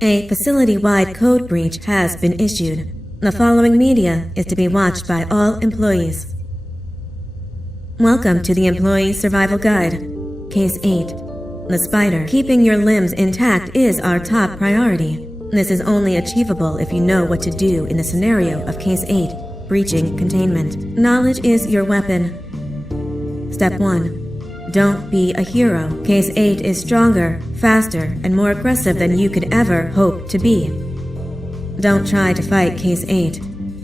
A facility-wide code breach has been issued. The following media is to be watched by all employees. Welcome to the Employee Survival Guide. Case 8. The spider. Keeping your limbs intact is our top priority. This is only achievable if you know what to do in the scenario of Case 8, breaching containment. Knowledge is your weapon. Step 1. Don't be a hero. Case 8 is stronger, faster, and more aggressive than you could ever hope to be. Don't try to fight Case 8.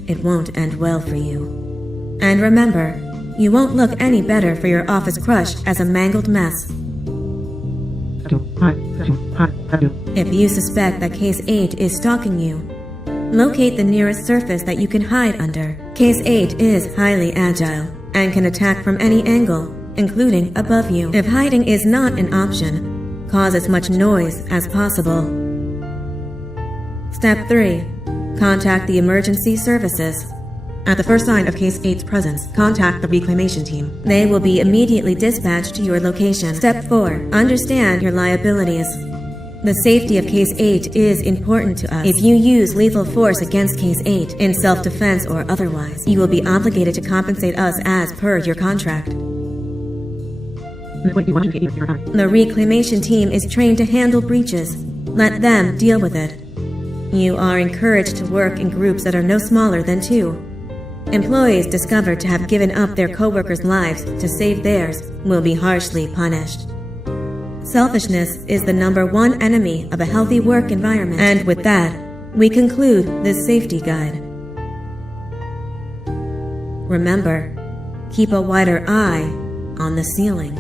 It won't end well for you. And remember, you won't look any better for your office crush as a mangled mess. If you suspect that Case 8 is stalking you, locate the nearest surface that you can hide under. Case 8 is highly agile and can attack from any angle, including above you. If hiding is not an option, cause as much noise as possible. Step 3. Contact the emergency services. At the first sign of Case 8's presence, contact the reclamation team. They will be immediately dispatched to your location. Step 4. Understand your liabilities. The safety of Case 8 is important to us. If you use lethal force against Case 8, in self-defense or otherwise, you will be obligated to compensate us as per your contract. The reclamation team is trained to handle breaches. Let them deal with it. You are encouraged to work in groups that are no smaller than 2. Employees discovered to have given up their co-workers' lives to save theirs will be harshly punished. Selfishness is the #1 enemy of a healthy work environment. And with that, we conclude this safety guide. Remember, keep a wider eye on the ceiling.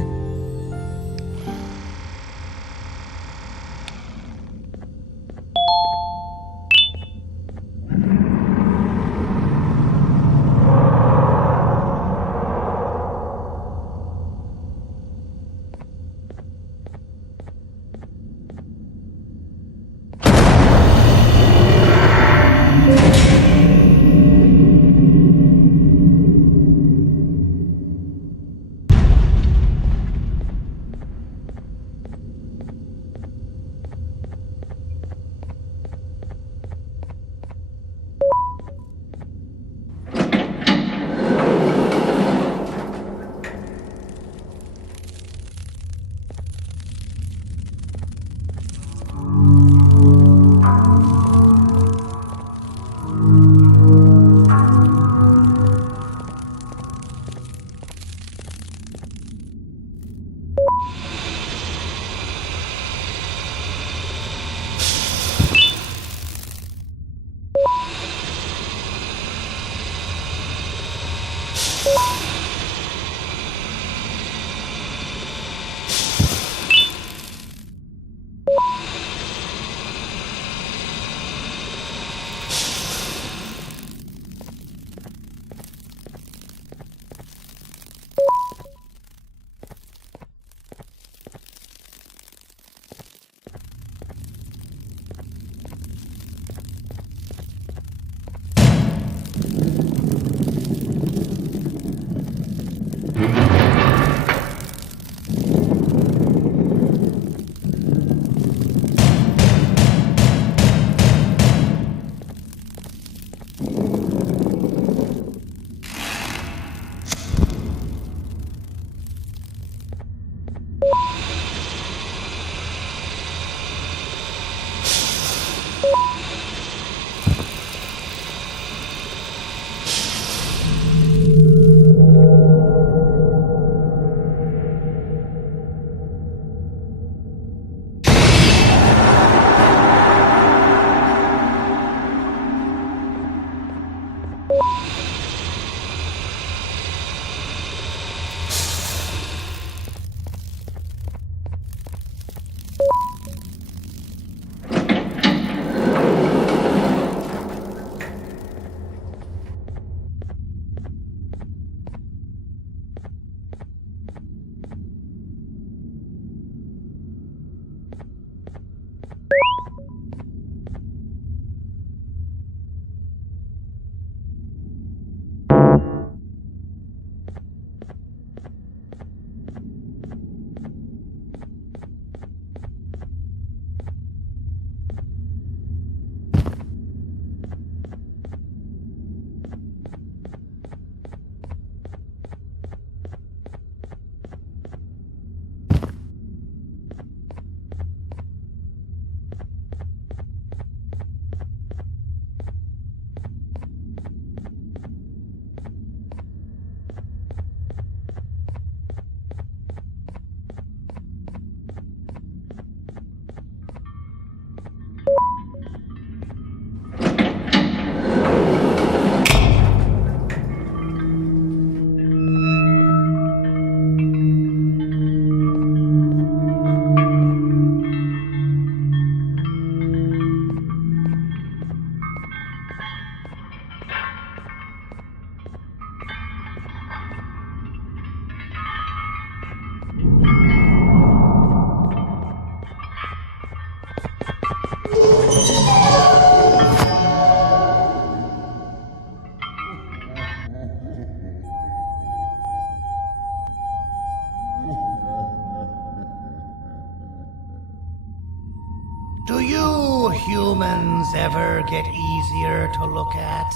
Do you humans ever get easier to look at?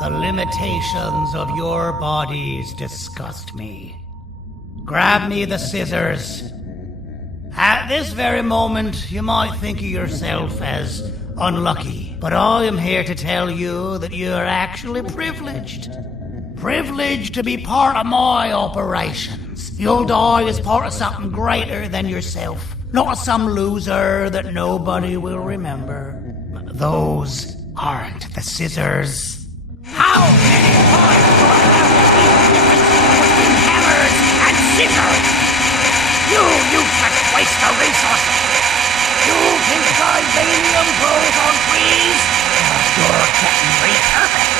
The limitations of your bodies disgust me. Grab me the scissors. At this very moment, you might think of yourself as unlucky, but I am here to tell you that you are actually privileged. Privileged to be part of my operations. You'll die as part of something greater than yourself, not as some loser that nobody will remember. Those aren't the scissors. How many times do I have to speak the difference between hammers and scissors? You useless waste of resources! You think vibranium grows on trees? You're getting repurposed!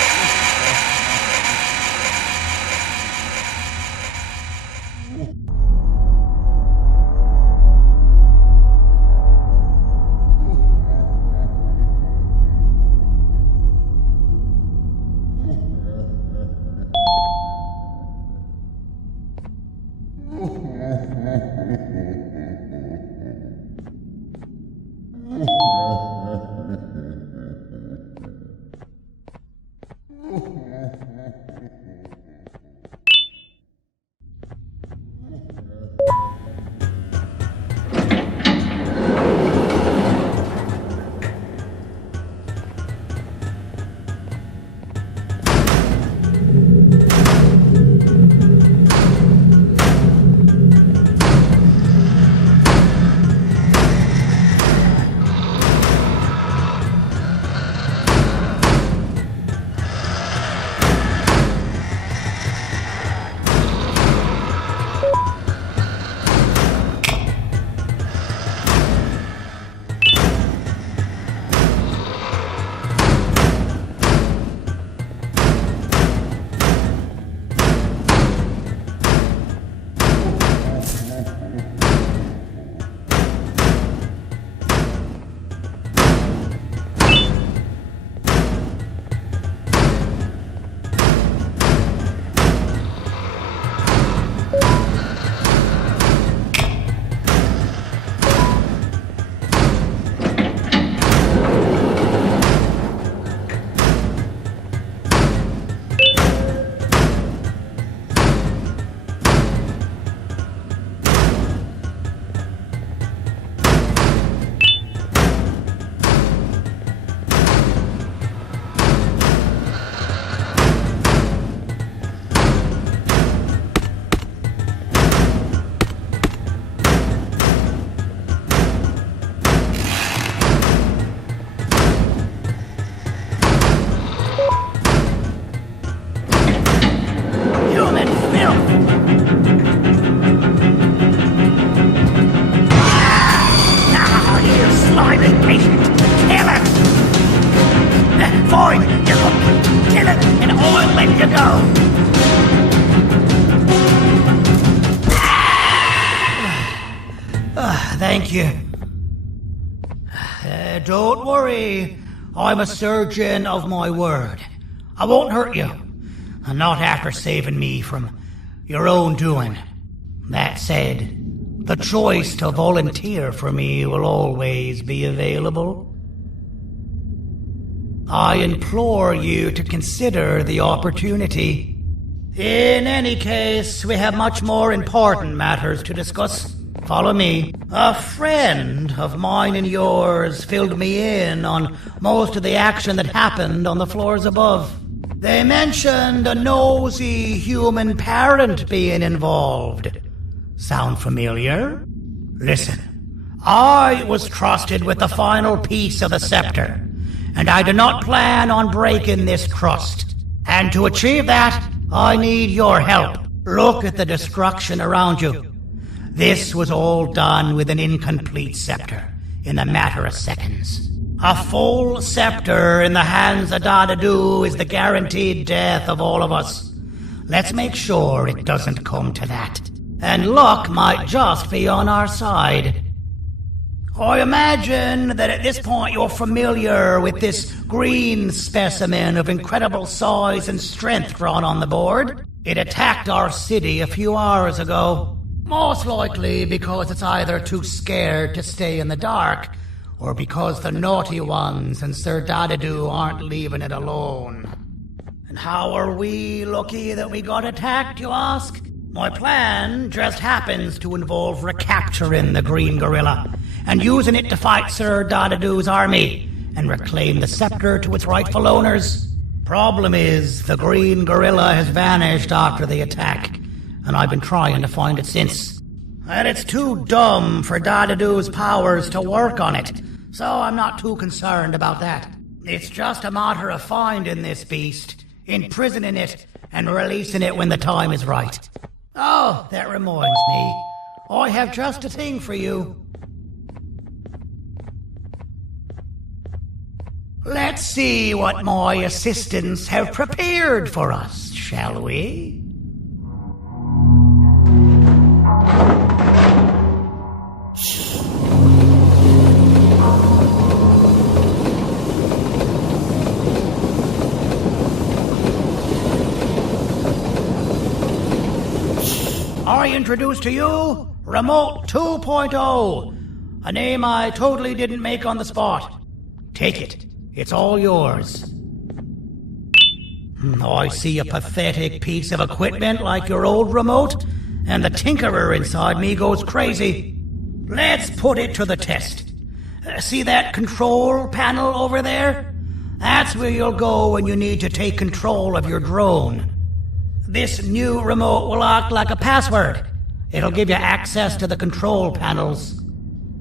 Thank you. Don't worry. I'm a surgeon of my word. I won't hurt you. And not after saving me from your own doing. That said, the choice to volunteer for me will always be available. I implore you to consider the opportunity. In any case, we have much more important matters to discuss. Follow me. A friend of mine and yours filled me in on most of the action that happened on the floors above. They mentioned a nosy human parent being involved. Sound familiar? Listen, I was trusted with the final piece of the scepter, and I do not plan on breaking this trust. And to achieve that, I need your help. Look at the destruction around you. This was all done with an incomplete scepter in a matter of seconds. A full scepter in the hands of Dadadu is the guaranteed death of all of us. Let's make sure it doesn't come to that. And luck might just be on our side. I imagine that at this point you're familiar with this green specimen of incredible size and strength drawn on the board. It attacked our city a few hours ago. Most likely because it's either too scared to stay in the dark, or because the naughty ones and Sir Dadadoo aren't leaving it alone. And how are we lucky that we got attacked, you ask? My plan just happens to involve recapturing the green gorilla and using it to fight Sir Dadadoo's army and reclaim the scepter to its rightful owners. Problem is, the green gorilla has vanished after the attack, and I've been trying to find it since. And it's too dumb for Dadadoo's powers to work on it, so I'm not too concerned about that. It's just a matter of finding this beast, imprisoning it, and releasing it when the time is right. Oh, that reminds me. I have just a thing for you. Let's see what my assistants have prepared for us, shall we? I introduce to you Remote 2.0, a name I totally didn't make on the spot. Take it. It's all yours. I see a pathetic piece of equipment like your old remote, and the tinkerer inside me goes crazy. Let's put it to the test. See that control panel over there? That's where you'll go when you need to take control of your drone. This new remote will act like a password. It'll give you access to the control panels.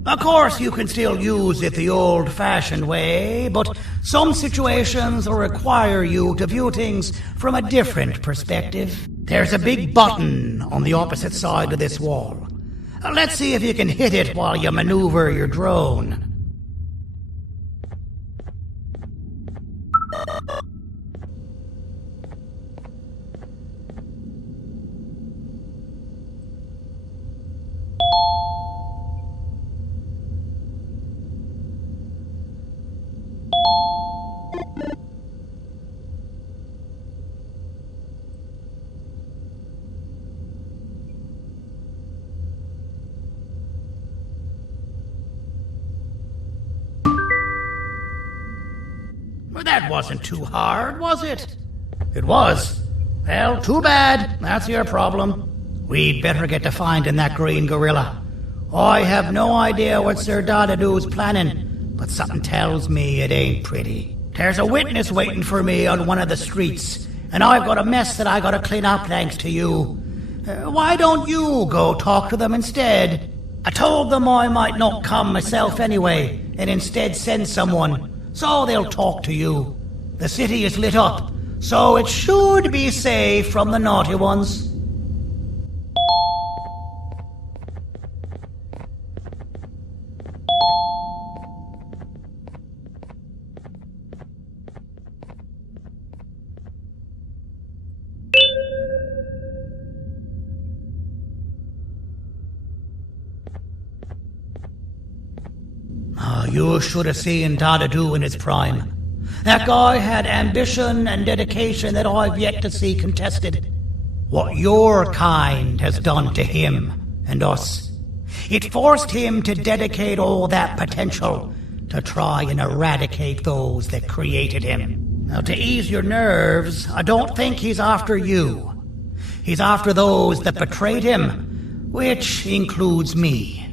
Of course, you can still use it the old-fashioned way, but some situations will require you to view things from a different perspective. There's a big button on the opposite side of this wall. Let's see if you can hit it while you maneuver your drone. That wasn't too hard, was it? It was. Well, too bad. That's your problem. We'd better get to finding that green gorilla. I have no idea what Sir Dadadoo's planning, but something tells me it ain't pretty. There's a witness waiting for me on one of the streets, and I've got a mess that I gotta clean up thanks to you. Why don't you go talk to them instead? I told them I might not come myself anyway, and instead send someone. So they'll talk to you. The city is lit up, so it should be safe from the naughty ones. You should have seen Dadadoo in his prime. That guy had ambition and dedication that I've yet to see contested. What your kind has done to him and us, it forced him to dedicate all that potential to try and eradicate those that created him. Now, to ease your nerves, I don't think he's after you. He's after those that betrayed him, which includes me.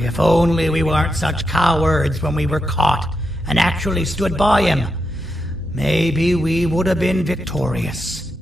If only we weren't such cowards when we were caught and actually stood by him, maybe we would have been victorious.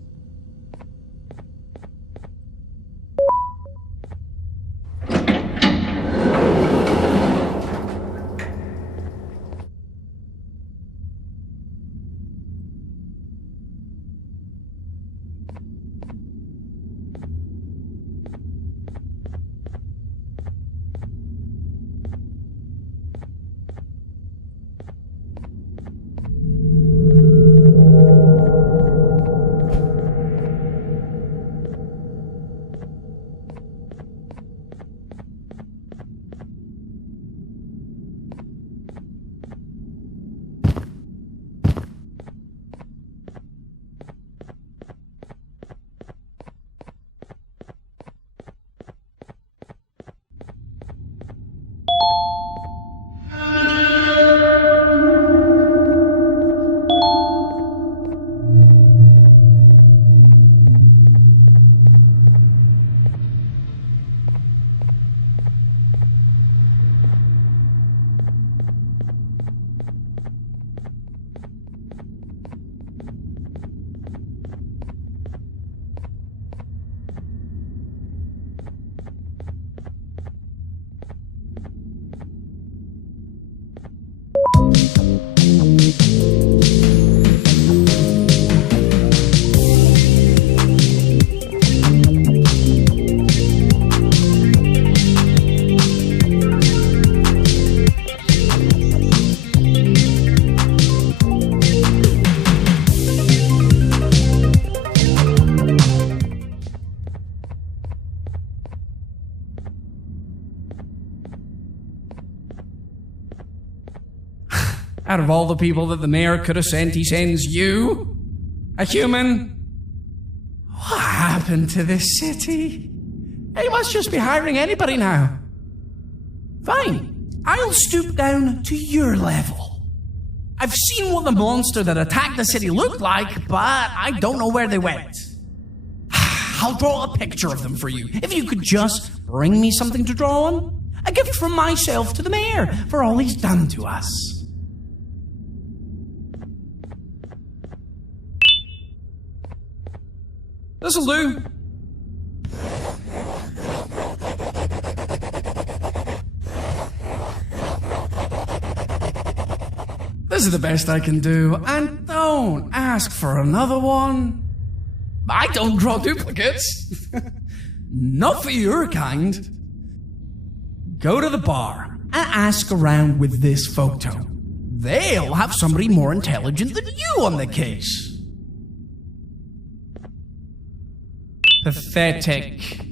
Out of all the people that the mayor could have sent, he sends you? A human? What happened to this city? He must just be hiring anybody now. Fine, I'll stoop down to your level. I've seen what the monster that attacked the city looked like, but I don't know where they went. I'll draw a picture of them for you, if you could just bring me something to draw on. A gift from myself to the mayor for all he's done to us. This'll do. This is the best I can do, and don't ask for another one. I don't draw duplicates. Not for your kind. Go to the bar and ask around with this photo. They'll have somebody more intelligent than you on the case. Pathetic.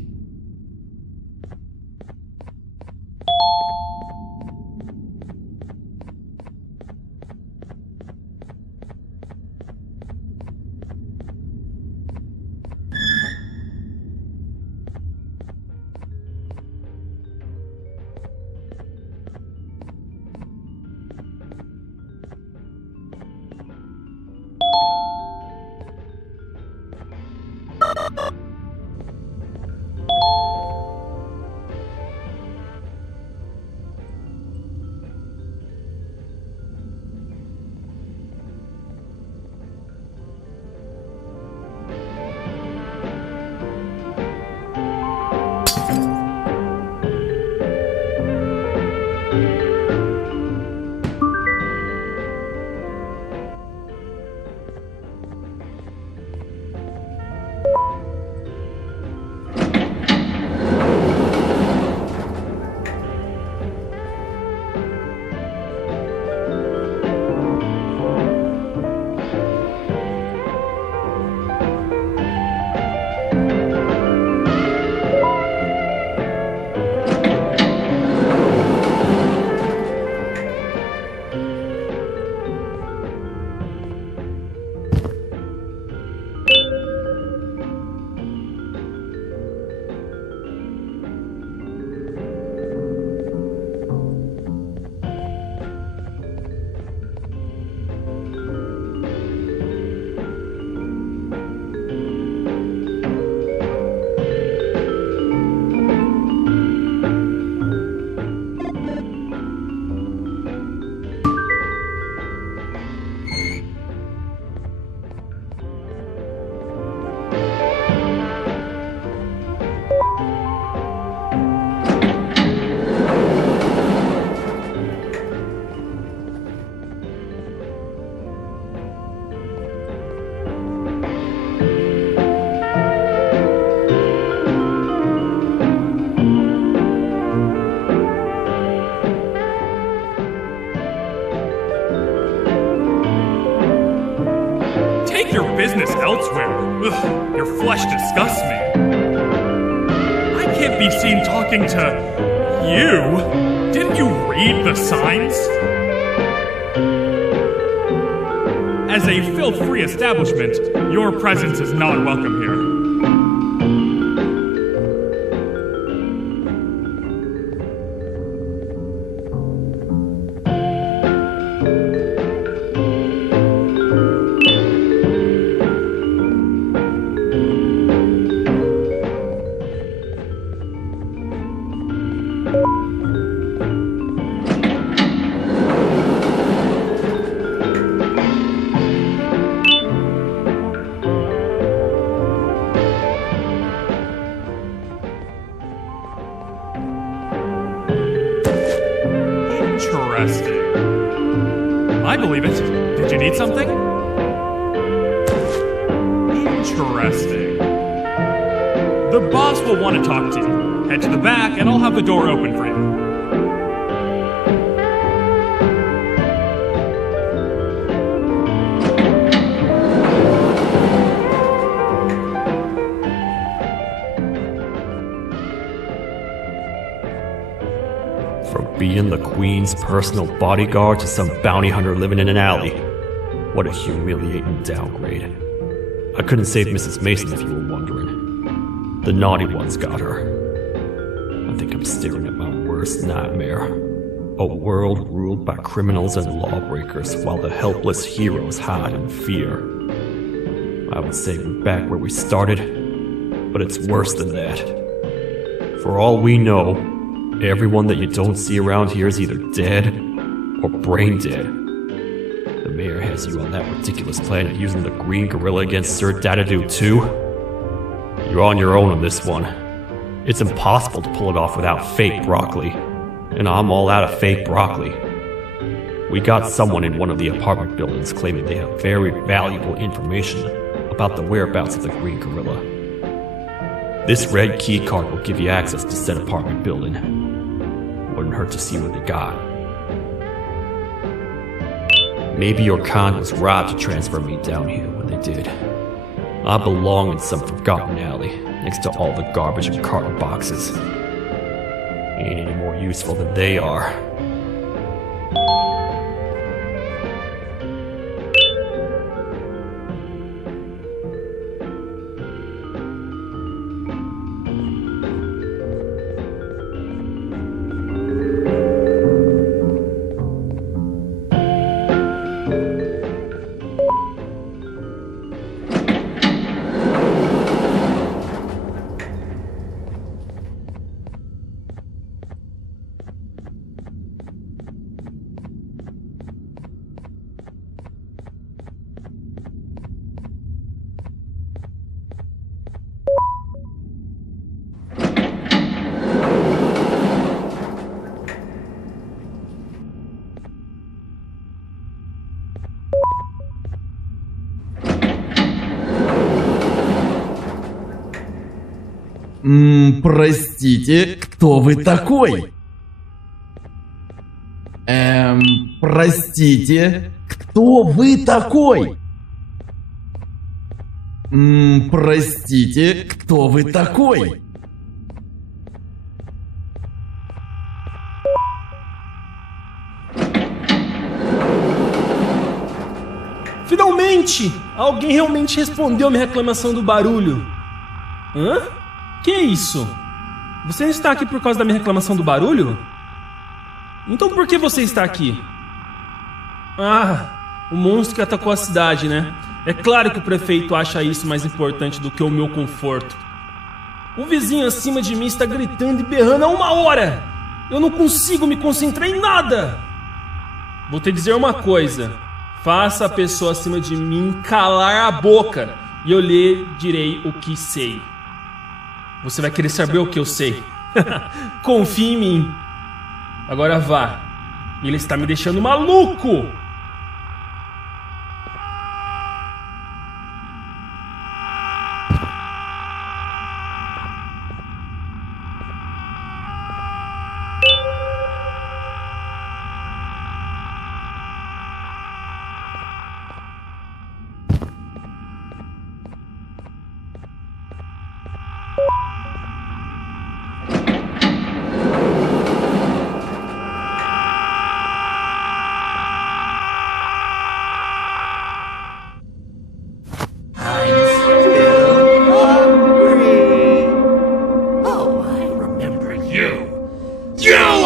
Business elsewhere. Ugh, your flesh disgusts me. I can't be seen talking to you. Didn't you read the signs? As a filth-free establishment, your presence is not welcome here. I believe it. Did you need something? Interesting. The boss will want to talk to you. Head to the back and I'll have the door open for you. being the Queen's personal bodyguard to some bounty hunter living in an alley. What a humiliating downgrade. I couldn't save Mrs. Mason if you were wondering. The naughty ones got her. I think I'm staring at my worst nightmare. A world ruled by criminals and lawbreakers while the helpless heroes hide in fear. I would say we're back where we started, but it's worse than that. For all we know, everyone that you don't see around here is either dead or brain dead. The mayor has you on that ridiculous plan of using the green gorilla against Sir Dadadoo too. You're on your own on this one. It's impossible to pull it off without fake broccoli. And I'm all out of fake broccoli. We got someone in one of the apartment buildings claiming they have very valuable information about the whereabouts of the green gorilla. This red key card will give you access to said apartment building. Wouldn't hurt to see what they got. Maybe your con was right to transfer me down here when they did. I belong in some forgotten alley next to all the garbage and carton boxes. Ain't any more useful than they are. Простите, кто вы такой? Простите, кто вы такой? Простите, кто вы такой? Finalmente! Alguém realmente respondeu a minha reclamação do barulho. Hã? Que é isso? Você não está aqui por causa da minha reclamação do barulho? Então por que você está aqui? Ah, o monstro que atacou a cidade, né? É claro que o prefeito acha isso mais importante do que o meu conforto. O vizinho acima de mim está gritando e berrando há 1 hora. Eu não consigo me concentrar em nada. Vou te dizer uma coisa. Faça a pessoa acima de mim calar a boca e eu lhe direi o que sei. Você vai querer saber o que eu sei. Confie em mim. Agora vá. Ele está me deixando maluco.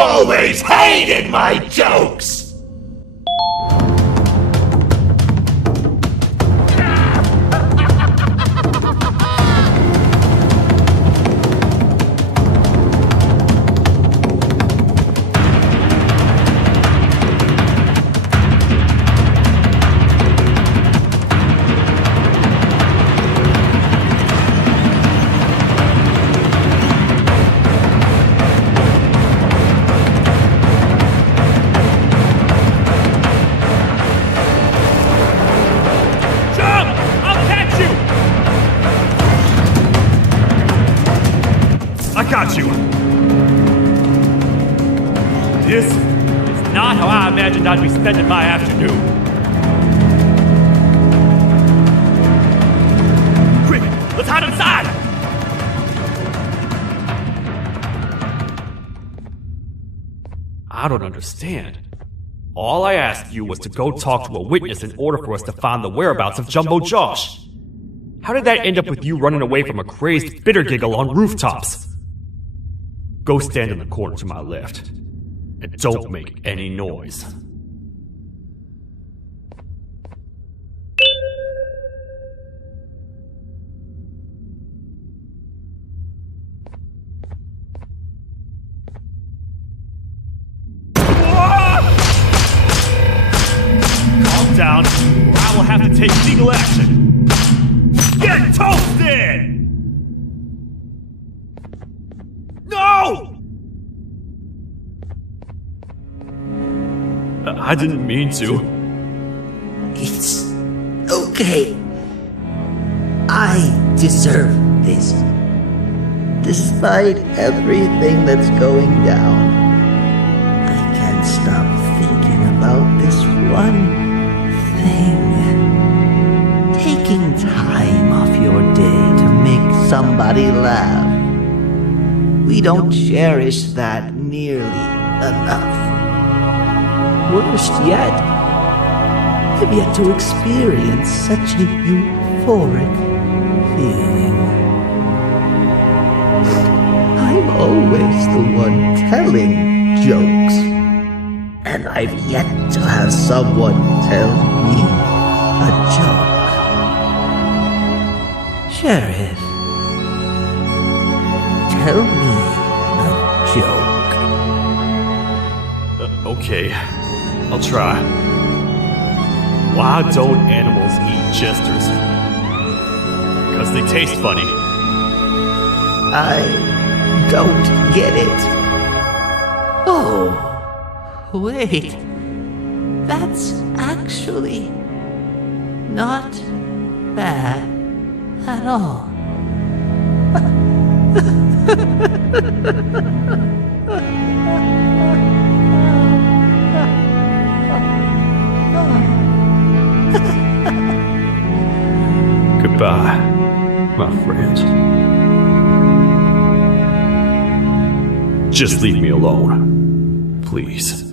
Always hated my jokes! Got you! This is not how I imagined I'd be spending my afternoon. Quick, let's hide inside! I don't understand. All I asked you was to go talk to a witness in order for us to find the whereabouts of Jumbo Josh. How did that end up with you running away from a crazed bitter giggle on rooftops? Go stand in the corner to my left. And don't make any noise. Calm down, or I will have to take legal action. Get toasted! No! I didn't mean to. It's okay. I deserve this. Despite everything that's going down, I can't stop thinking about this one thing. Taking time off your day to make somebody laugh. We don't cherish that nearly enough. Worst yet, I've yet to experience such a euphoric feeling. I'm always the one telling jokes, and I've yet to have someone tell me a joke. Sheriff, tell me a joke. Okay, I'll try. Why don't animals eat jesters? Because they taste funny. I don't get it. Oh, wait. That's actually not bad at all. Goodbye, my friend. Just leave me alone, please.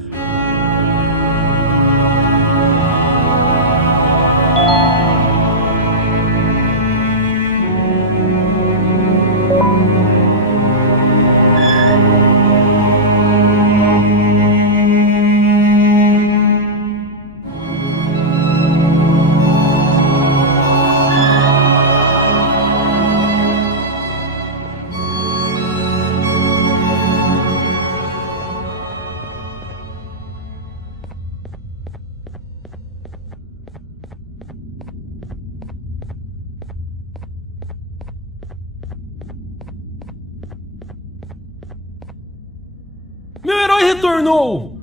Meu herói retornou!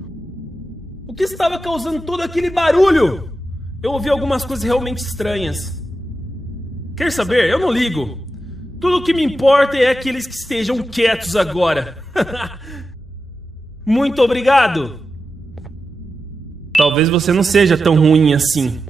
O que estava causando todo aquele barulho? Eu ouvi algumas coisas realmente estranhas. Quer saber? Eu não ligo. Tudo o que me importa é aqueles que estejam quietos agora. Muito obrigado! Talvez você não seja tão ruim assim.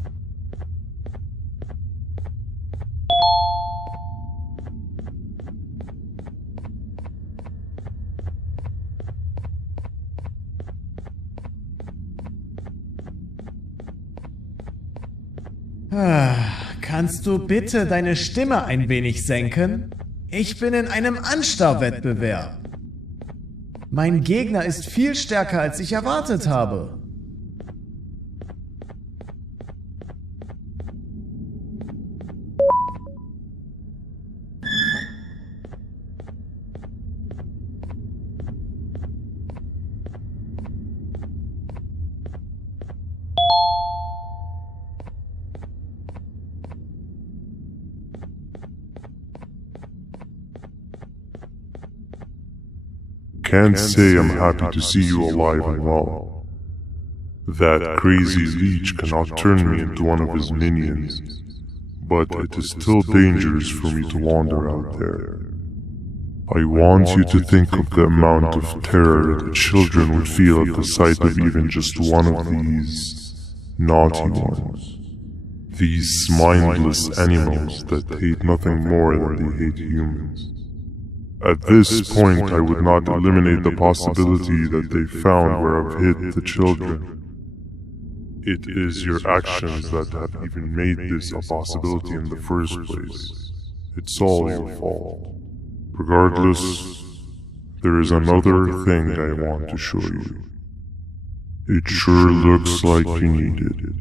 Kannst du bitte deine Stimme ein wenig senken? Ich bin in einem Anstarrwettbewerb. Mein Gegner ist viel stärker, als ich erwartet habe. Can't say I'm happy to see you alive and well. That crazy leech cannot turn me into one of his minions, but it is still dangerous for me to wander out there. I want you to think of the amount of terror that children would feel at the sight of even just one of these naughty ones. These mindless animals that hate nothing more than they hate humans. At this point, I would not eliminate the possibility that they found where I've hid the children. It is your actions that have even made this a possibility in the first place. It's all your fault. Regardless, there is another thing I want to show you. It sure looks like you need it.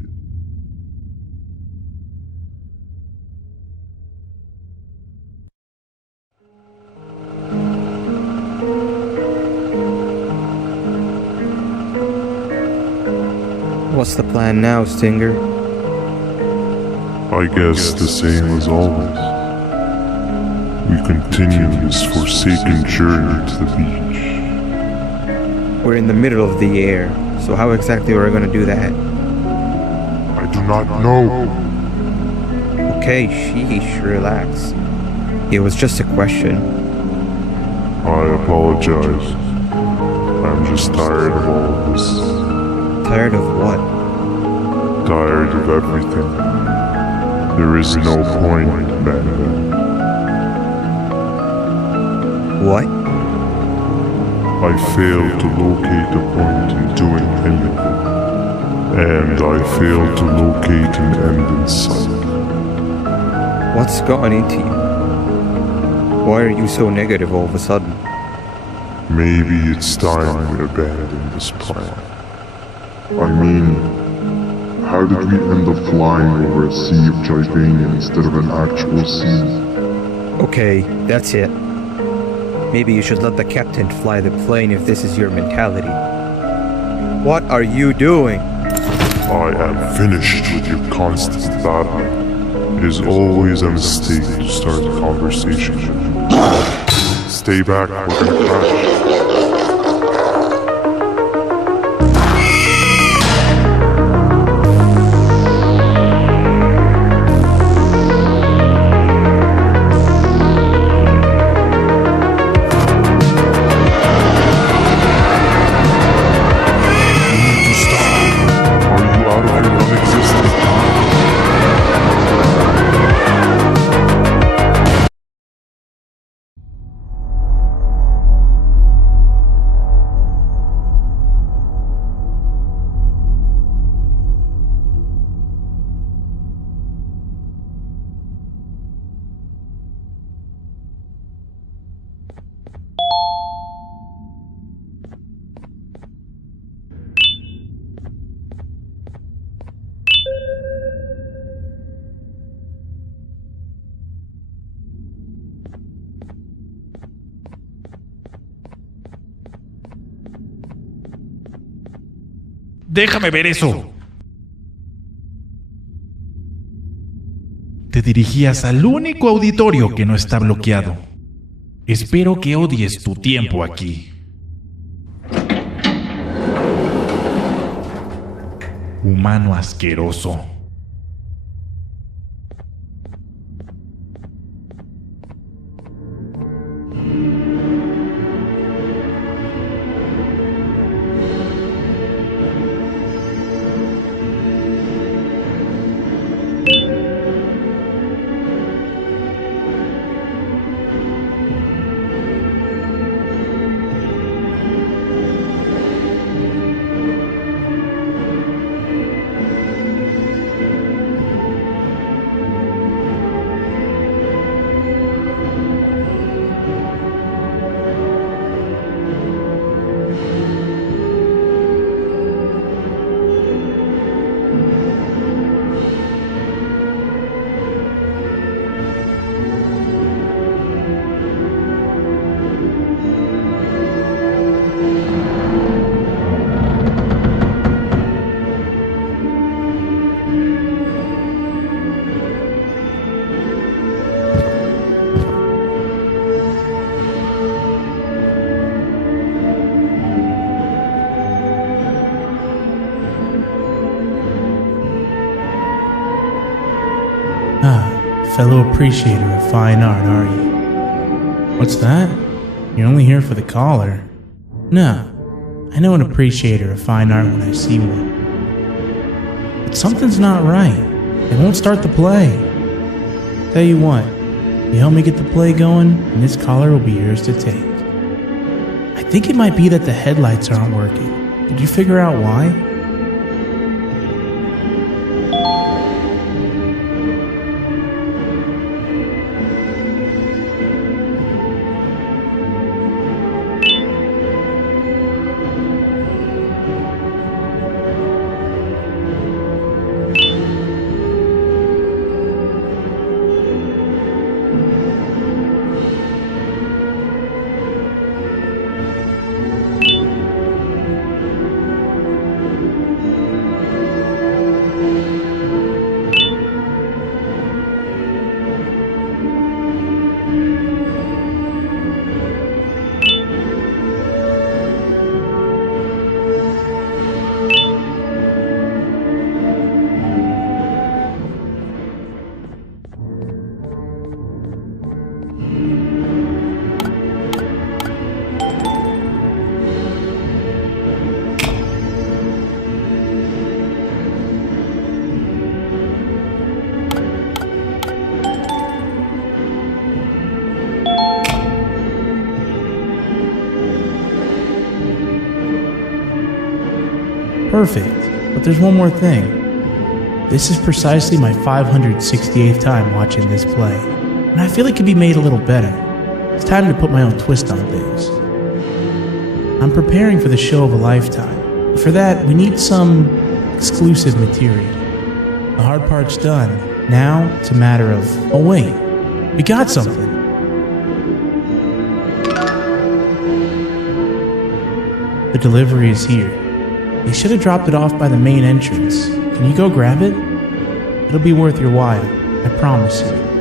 What's the plan now, Stinger? I guess the same as always. We continue this forsaken journey to the beach. We're in the middle of the air, so how exactly are we going to do that? I do not know. Okay, sheesh, relax. It was just a question. I apologize. I'm just tired of all of this. Tired of what? Tired of everything. There is no point, Banban. What? I failed to locate a point in doing anything. And I failed to locate an end in sight. What's gotten into you? Why are you so negative all of a sudden? Maybe it's time we abandon this plan. I mean, how did we end up flying over a sea of Jivania instead of an actual sea? Okay, that's it. Maybe you should let the captain fly the plane if this is your mentality. What are you doing? I am finished with your constant battling. It is always a mistake to start a conversation. Stay back, we're gonna crash. Déjame ver eso. Te dirigías al único auditorio que no está bloqueado. Espero que odies tu tiempo aquí. Humano asqueroso. Fellow appreciator of fine art, are you? What's that? You're only here for the collar? No, I know an appreciator of fine art when I see one. But something's not right. They won't start the play. Tell you what, You help me get the play going, and this collar will be yours to take. I think it might be that the headlights aren't working. Did you figure out why? Perfect, but there's one more thing. This is precisely my 568th time watching this play, and I feel it could be made a little better. It's time to put my own twist on things. I'm preparing for the show of a lifetime. For that, we need some exclusive material. The hard part's done. Now, it's a matter of, oh wait, we got something. The delivery is here. They should have dropped it off by the main entrance. Can you go grab it? It'll be worth your while, I promise you.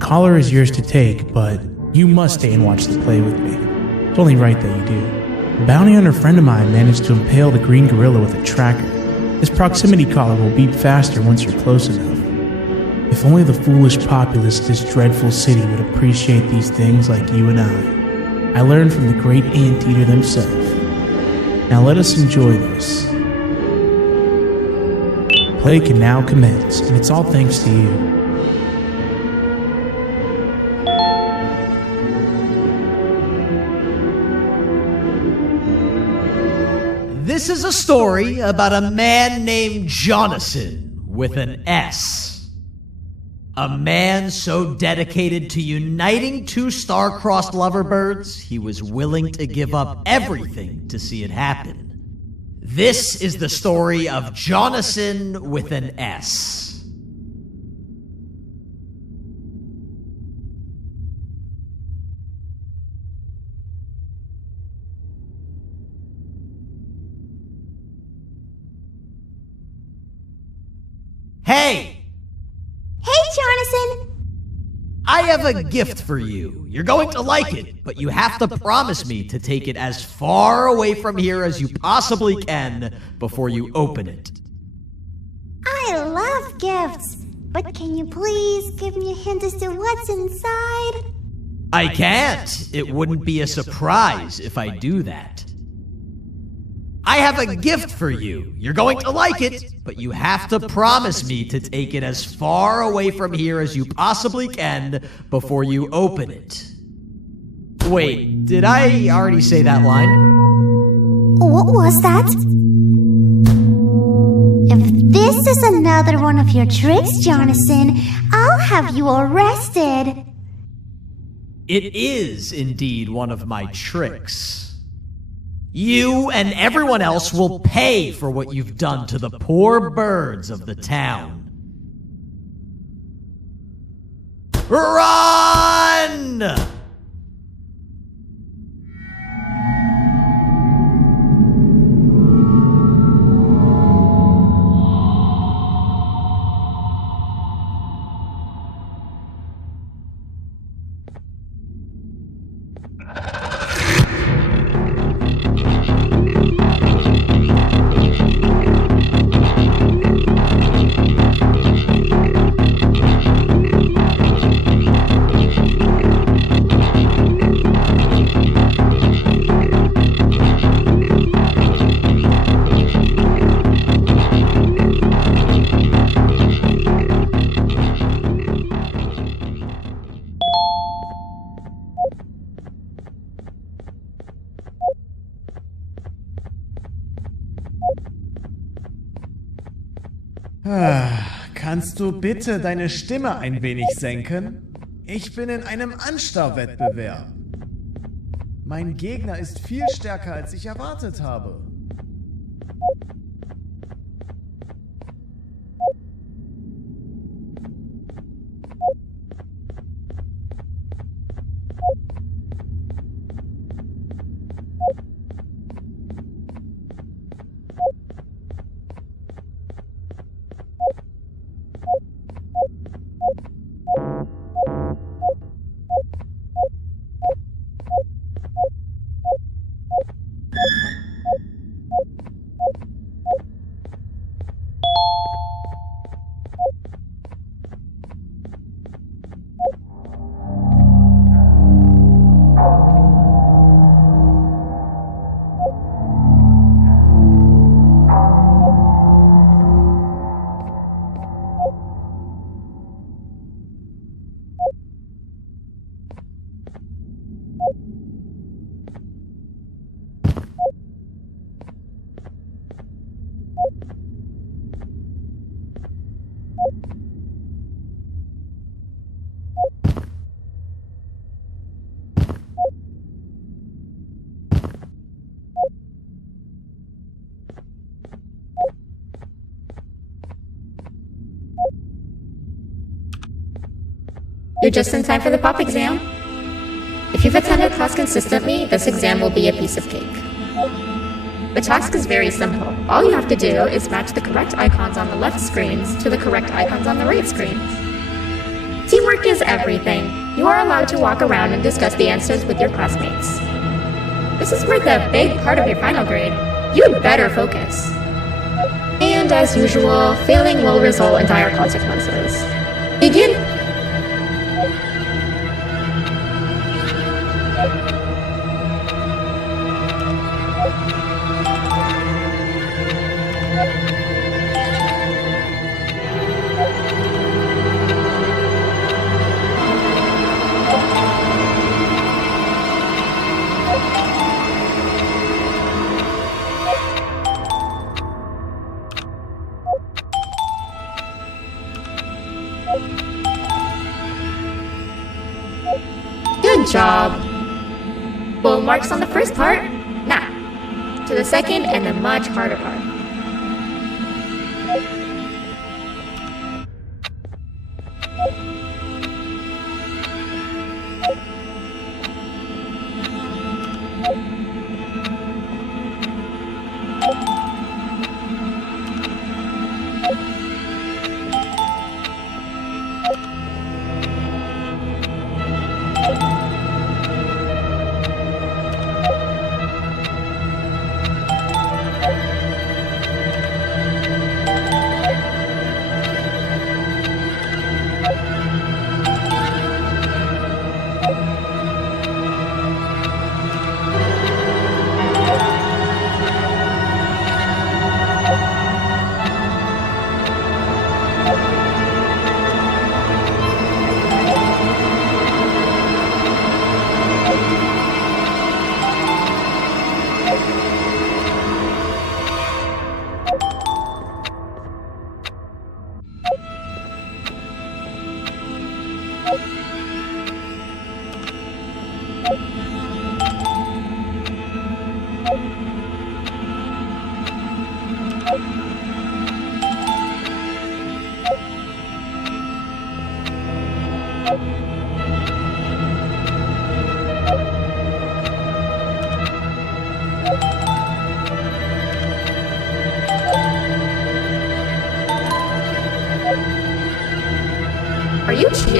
Collar is yours to take, but you must stay and watch the play with me. It's only right that you do. A bounty hunter friend of mine managed to impale the green gorilla with a tracker. This proximity collar will beep faster once you're close enough. If only the foolish populace of this dreadful city would appreciate these things like you and I. I learned from the great anteater himself. Now let us enjoy this. Play can now commence, and it's all thanks to you. This is a story about a man named Jonathan with an S. A man so dedicated to uniting two star-crossed loverbirds, he was willing to give up everything to see it happen. This is the story of Jonathan with an S. Hey! Hey, Jonathan! I have a gift for you. You're going to like it, but you have to promise me to take it as far away from here as you possibly can before you open it. I love gifts, but can you please give me a hint as to what's inside? I can't. It wouldn't be a surprise if I do that. I have a gift for you. You're going to like it, but you have to promise me to take it as far away from here as you possibly can before you open it. Wait, did I already say that line? What was that? If this is another one of your tricks, Jonathan, I'll have you arrested. It is indeed one of my tricks. You and everyone else will pay for what you've done to the poor birds of the town. Run! Kannst du bitte deine Stimme ein wenig senken? Ich bin in einem Anstarrwettbewerb. Mein Gegner ist viel stärker, als ich erwartet habe. You're just in time for the pop exam. If you've attended class consistently, this exam will be a piece of cake. The task is very simple. All you have to do is match the correct icons on the left screens to the correct icons on the right screens. Teamwork is everything. You are allowed to walk around and discuss the answers with your classmates. This is worth a big part of your final grade. You'd better focus. And as usual, failing will result in dire consequences. Begin! Good job. Full marks on the first part. Now, to the second and the much harder part.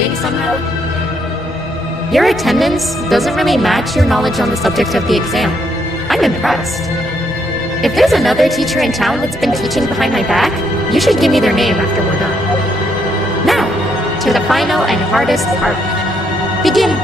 succeeding somehow? Your attendance doesn't really match your knowledge on the subject of the exam. I'm impressed. If there's another teacher in town that's been teaching behind my back, you should give me their name after we're done. Now, to the final and hardest part. Begin.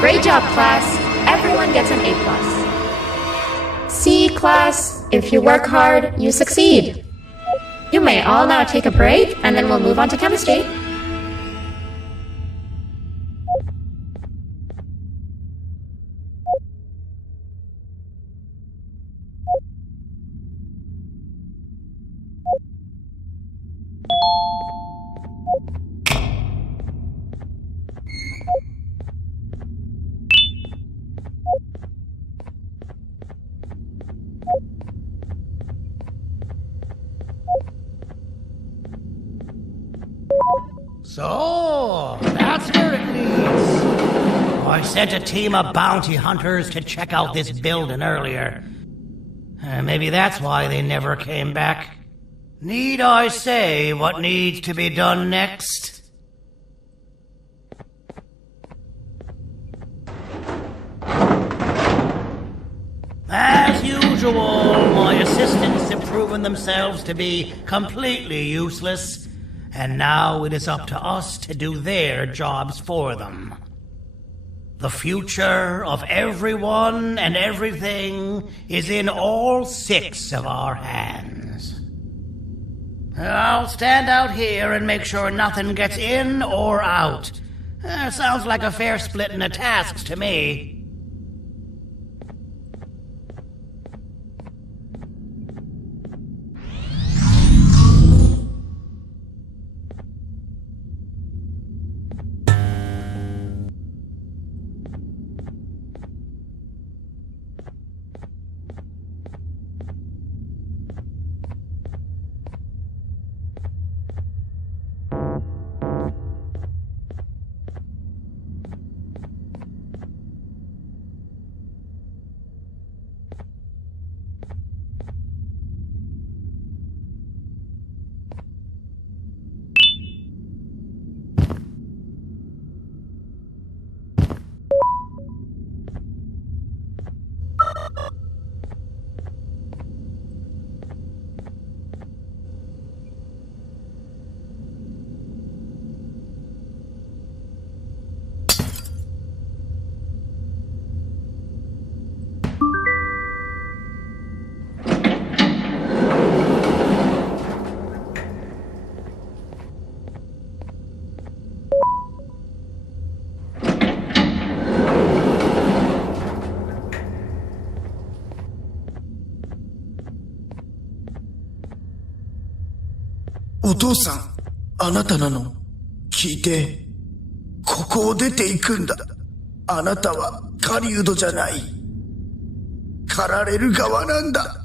Great job, class. Everyone gets an A+. C, class. If you work hard, you succeed. You may all now take a break, and then we'll move on to chemistry. So, that's where it leads. I sent a team of bounty hunters to check out this building earlier. Maybe that's why they never came back. Need I say what needs to be done next? As usual, my assistants have proven themselves to be completely useless. And now it is up to us to do their jobs for them. The future of everyone and everything is in all 6 of our hands. I'll stand out here and make sure nothing gets in or out. Sounds like a fair splitting of tasks to me. "お父さん、あなたなの？聞いて。ここを出て行くんだ。あなたは狩人じゃない。狩られる側なんだ。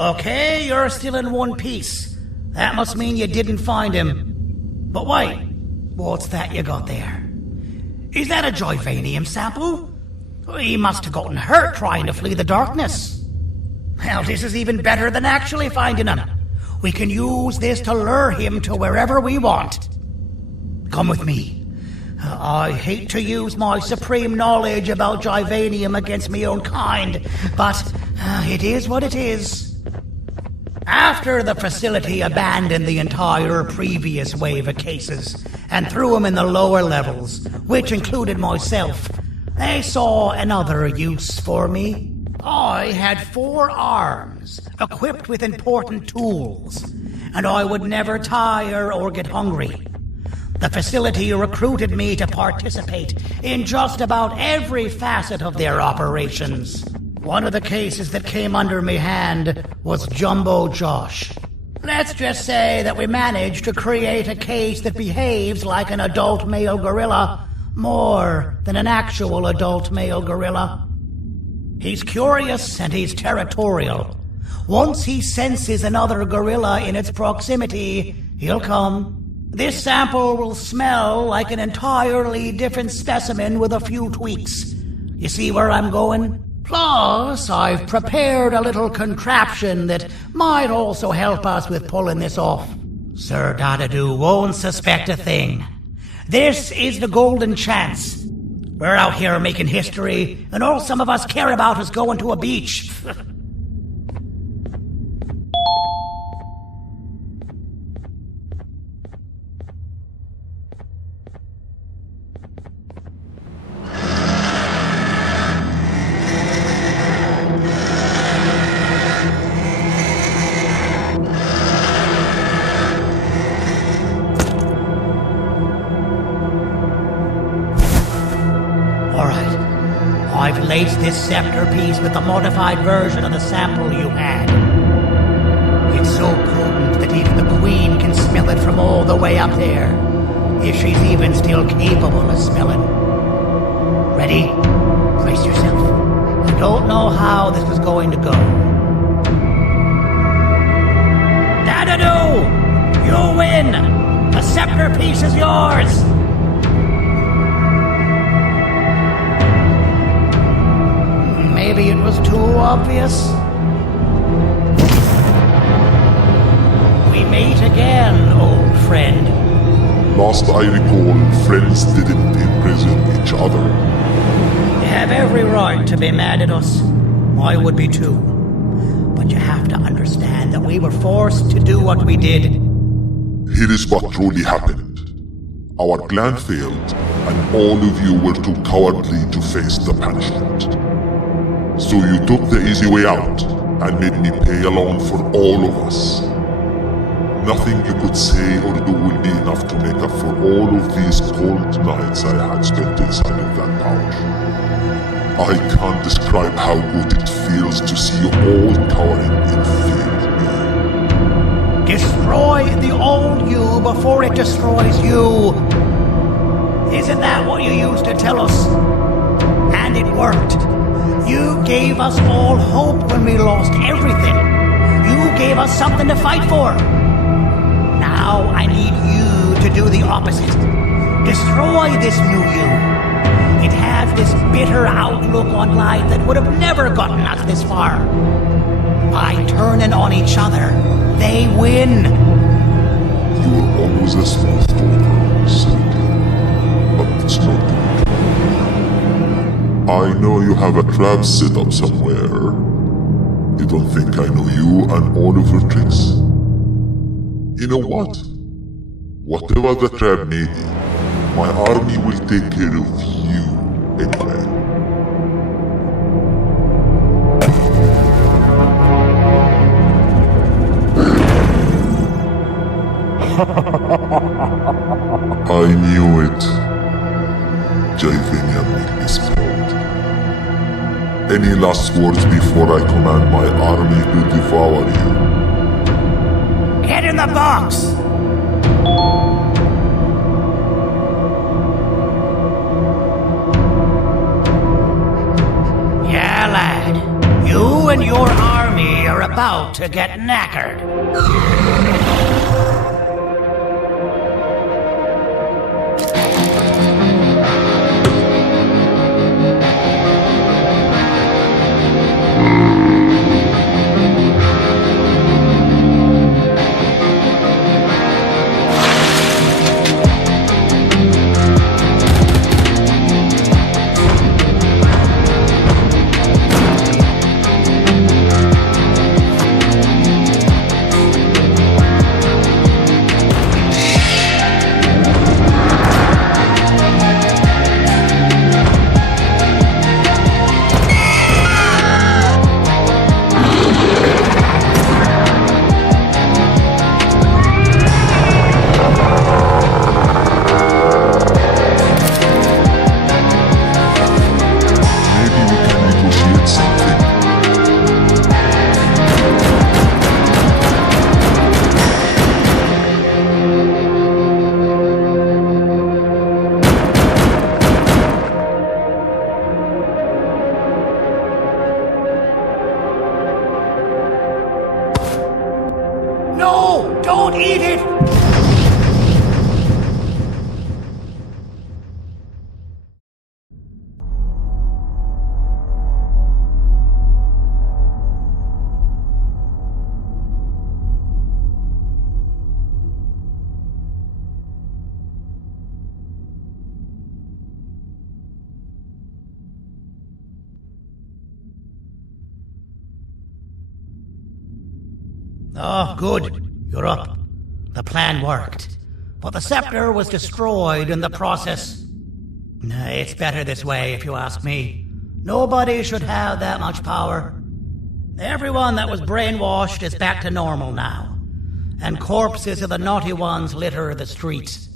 Okay, you're still in one piece. That must mean you didn't find him. But wait, what's that you got there? Is that a Joyvanium sample? He must have gotten hurt trying to flee the darkness. Well, this is even better than actually finding him. We can use this to lure him to wherever we want. Come with me. I hate to use my supreme knowledge about Joyvanium against my own kind, but it is what it is. After the facility abandoned the entire previous wave of cases and threw them in the lower levels, which included myself, they saw another use for me. I had 4 arms, equipped with important tools, and I would never tire or get hungry. The facility recruited me to participate in just about every facet of their operations. One of the cases that came under me hand was Jumbo Josh. Let's just say that we managed to create a case that behaves like an adult male gorilla more than an actual adult male gorilla. He's curious and he's territorial. Once he senses another gorilla in its proximity, he'll come. This sample will smell like an entirely different specimen with a few tweaks. You see where I'm going? Plus, I've prepared a little contraption that might also help us with pulling this off. Sir Dadadoo won't suspect a thing. This is the golden chance. We're out here making history, and all some of us care about is going to a beach. I've laced this scepter piece with the modified version of the sample you had. It's so potent that even the Queen can smell it from all the way up there, if she's even still capable of smelling. Ready? Brace yourself. I don't know how this is going to go. Dadadoo! You win! The scepter piece is yours! Maybe it was too obvious. We meet again, old friend. Last I recall, friends didn't imprison each other. You have every right to be mad at us. I would be too. But you have to understand that we were forced to do what we did. Here is what truly happened. Our plan failed, and all of you were too cowardly to face the punishment. So you took the easy way out, and made me pay along for all of us. Nothing you could say or do will be enough to make up for all of these cold nights I had spent inside of that pouch. I can't describe how good it feels to see you all cowering in fear. Destroy the old you before it destroys you. Isn't that what you used to tell us? And it worked. You gave us all hope when we lost everything. You gave us something to fight for. Now I need you to do the opposite. Destroy this new you. It has this bitter outlook on life that would have never gotten us this far. By turning on each other, they win. You were always a smooth talker, Cindy. But it's not good. I know you have a trap set up somewhere. You don't think I know you and all of your tricks? You know what? Whatever the trap may be, my army will take care of you anyway. I knew it. Joyvania made me spelled. Any last words before I command my army to devour you? Get in the box! Yeah, lad. You and your army are about to get knackered. No! Don't eat it! Oh, good. You're up. The plan worked. But the scepter was destroyed in the process. It's better this way, if you ask me. Nobody should have that much power. Everyone that was brainwashed is back to normal now. And corpses of the naughty ones litter the streets.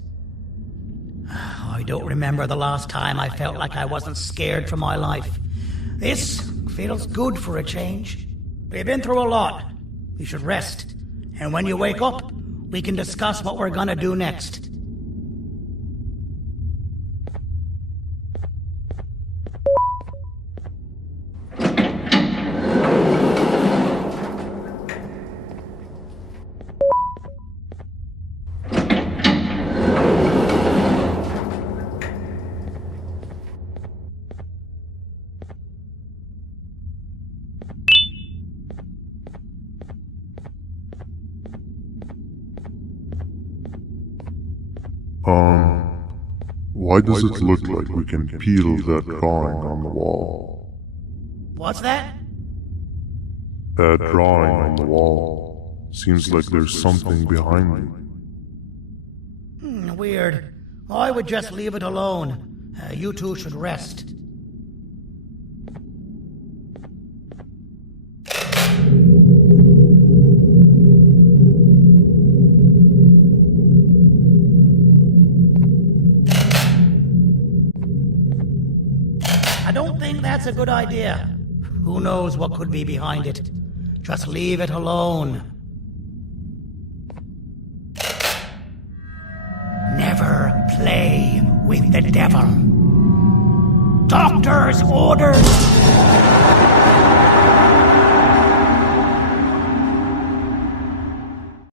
I don't remember the last time I felt like I wasn't scared for my life. This feels good for a change. We've been through a lot. You should rest. And when you wake up, we can discuss what we're gonna do next. Why does it look like we can peel that drawing on the wall? What's that? That drawing on the wall. Seems like there's something behind it. Weird. I would just leave it alone. You two should rest. I don't think that's a good idea. Who knows what could be behind it? Just leave it alone. Never play with the devil. Doctor's orders!